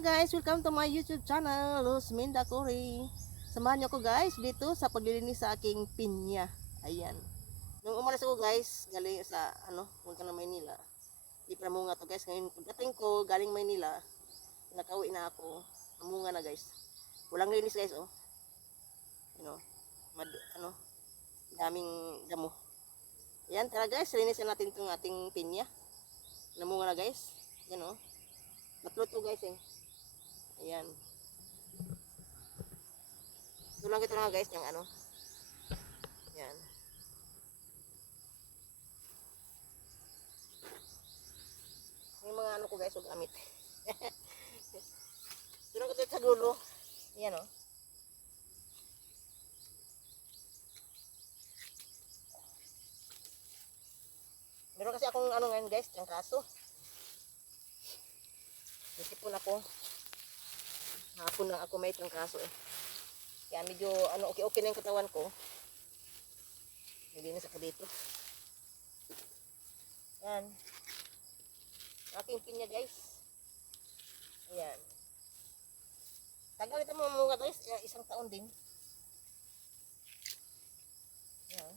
Hello guys, welcome to my YouTube channel, Luz Minda Cory. Samahan niyo ako guys dito sa paglilinis sa aking pinya. Ayan. Nung umalis ako guys, galing sa punta na Maynila. Di pa namunga to guys. Ngayon pagdating ko galing Maynila, nakauwi na ako. Namunga na guys. Walang linis guys oh. Mad, ano, daming damo. Ayan, tara guys, linisin natin itong ating pinya. Namunga na guys. Ayan oh. Tatlo to guys eh. Ayan. Tulong kita nga guys yung Ayan. Yung mga ko guys, huwag gamit. Tulong kita sa dulo. Ayan o. Meron kasi akong ngayon guys, yung kaso. Isipon ako. Hapon lang ako may itong kaso eh. Kaya medyo okay na yung katawan ko. Nilinis ako dito. Yan. Aking pinya guys. Ayan. Tagal ito mga mga guys. Isang taon din. Ayan.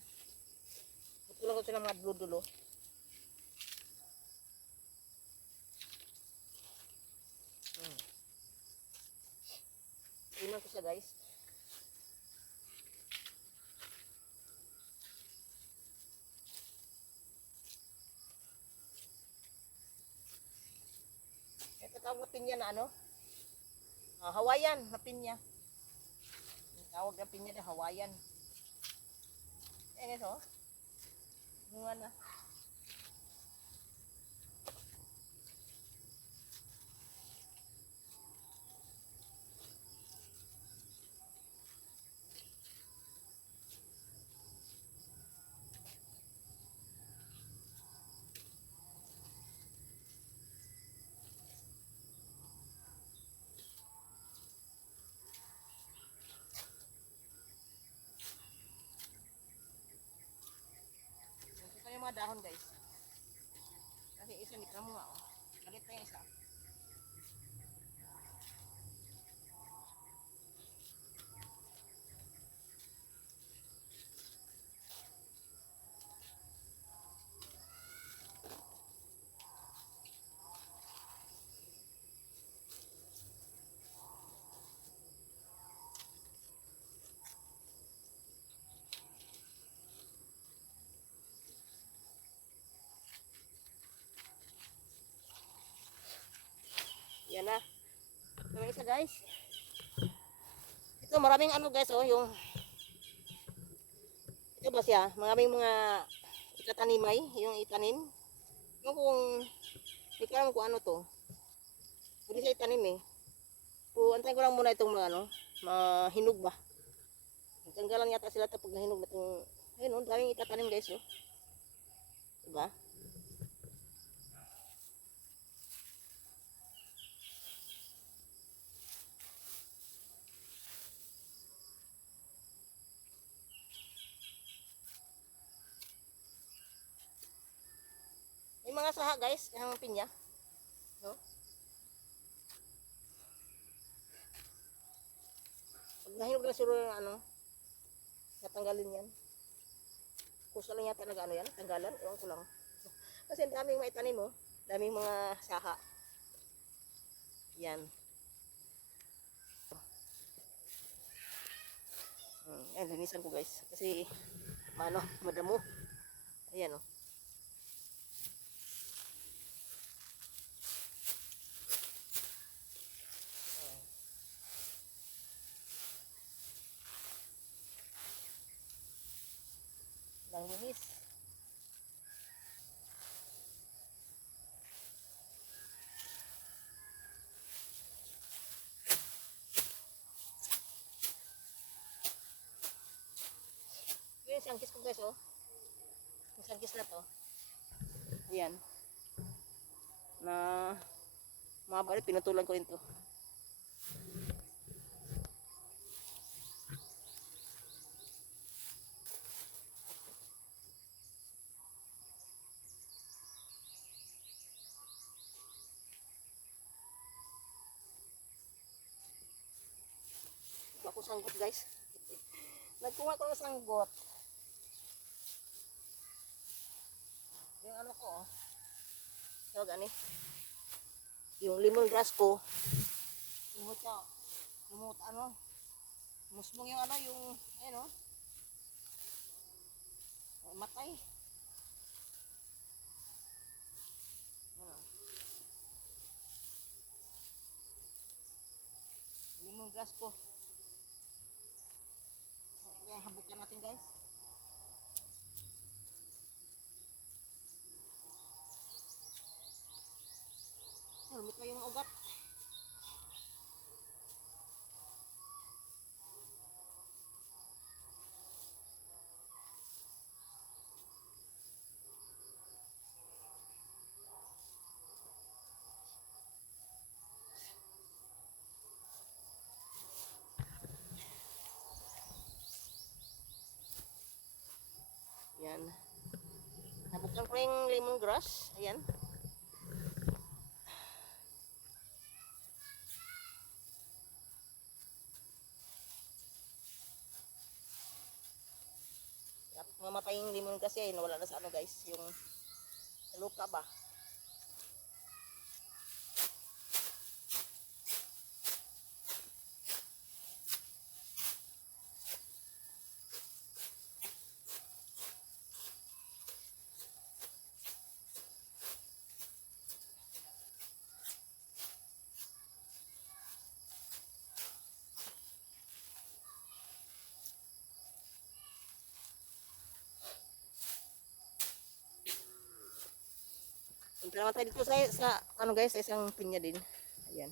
Tutulong ko ito ng mga dulo-dulo. Iman ko siya guys. Ito tawag na pinya na Hawaiian na pinya. Tawag na pinya na Hawaiian. Ayan ito. Bunga na. Ito yung mga dahon guys. Kasi isa ni kamo nga oh. Galit na yung isa. Yan na. Yung isa guys. Ito maraming guys oh, yung ito ba siya? Maraming mga itatanimay, yung itanim. Yung kung hindi ko alam kung ano to. Pwede siya itanim eh. So, antayin ko lang muna itong mahinog ba. Tanggalan yata sila ito pag nahinog na itong, ayun oh, daming itatanim guys oh. Diba? May mga saha guys, yung pinya. No? Pag nahinog na sila natanggalin yan. Kusa lang yata yan, tanggalan, ewan ko lang. Kasi daming maitanim oh, daming mga saha. Yan. Ayan, linisan ko guys. Kasi, madamo. Ayan oh. Lang linis. Yung sangkis ko guys oh. Yung sangkis na to. Ayan. Na mga bali, pinutulan ko rin to. akong sanggot guys. Nagkuha ko ng sanggot. Yung ano ko oh. So gani. Yung lemongrass ko. Lumot siya. Lumot ano. Musmong yung ano yung ayun oh. Matay. Lemongrass ko. Kaya habukan natin guys. Lumit pa yung ugat. Yan. Nabukan ko yung lemongrass. Ayan. At mamatay yung lemongrass yan. Wala na sa ano guys. Yung sa lupa ba. Punta naman tayo dito sa ano guys, sa isang pinya din. Ayan.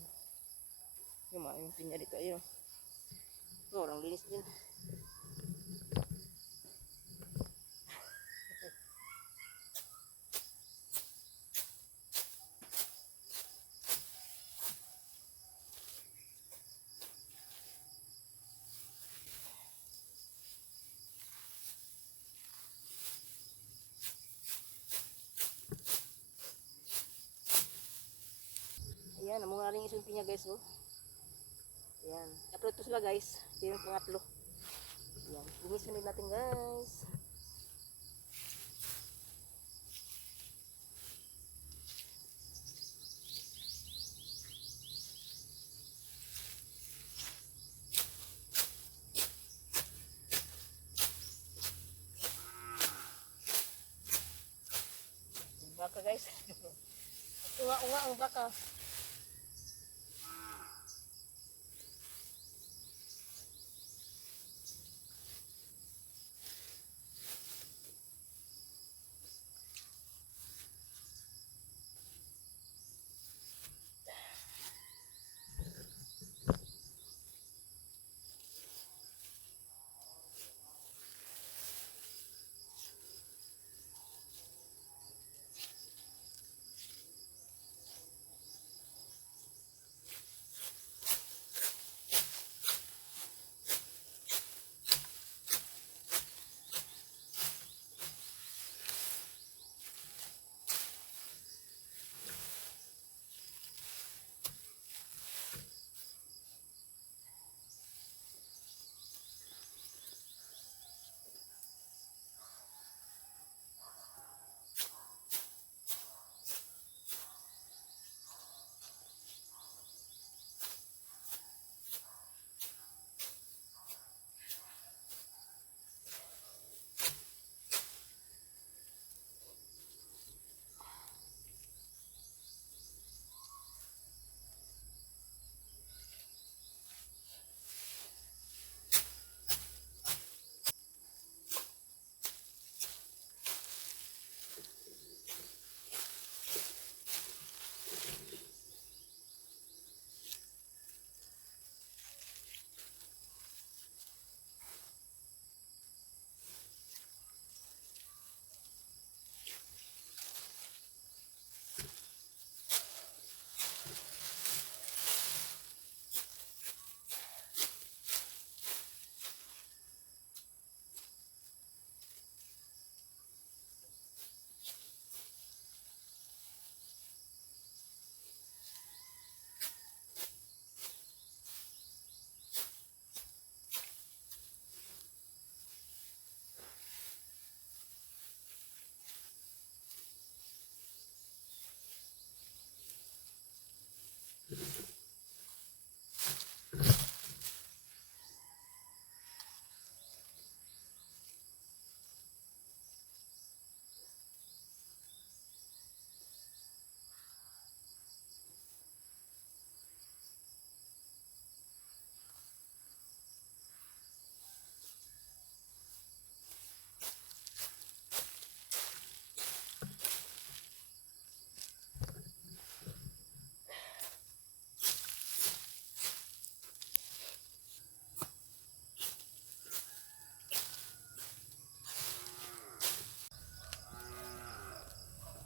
Yung pinya dito. Ayun. So, orang linis din. Ayan, namunga rin isang pinya guys oh. Ayan. Tatlo ito sila guys. Ito yung pangatlo. Ayan. Linisin din natin guys. Baka guys. Unga-unga ang baka.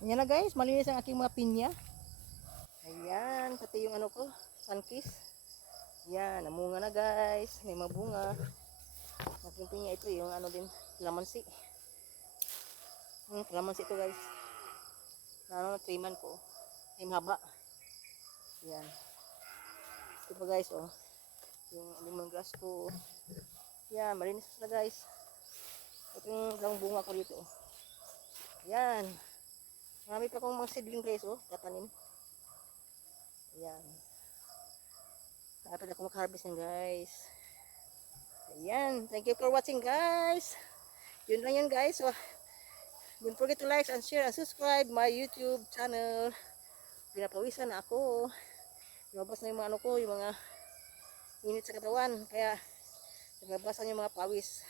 Ayan na guys, malinis ang aking mga pinya. Ayan, pati yung ano ko, sunkiss. Ayan, namunga na guys. May mga bunga. Aking pinya ito, yung ano din, kalamansi. Kalamansi ito guys. Ano, triman ko. Ay mahaba. Ayan. Ito pa guys, oh. Yung lemongrass ko. Ayan, malinis na guys. Ito yung ilang bunga ko dito. Ayan. Marami pa akong mga seedling guys, oh. Tatanim. Ayan. Dapat ako mag-harvest yan guys. Ayan. Thank you for watching guys. Yun lang yun guys. So, don't forget to like and share and subscribe my YouTube channel. Pinapawisan na ako. Lumabas na yung mga ano ko, yung mga init sa katawan. Kaya naglabasan yung mga pawis.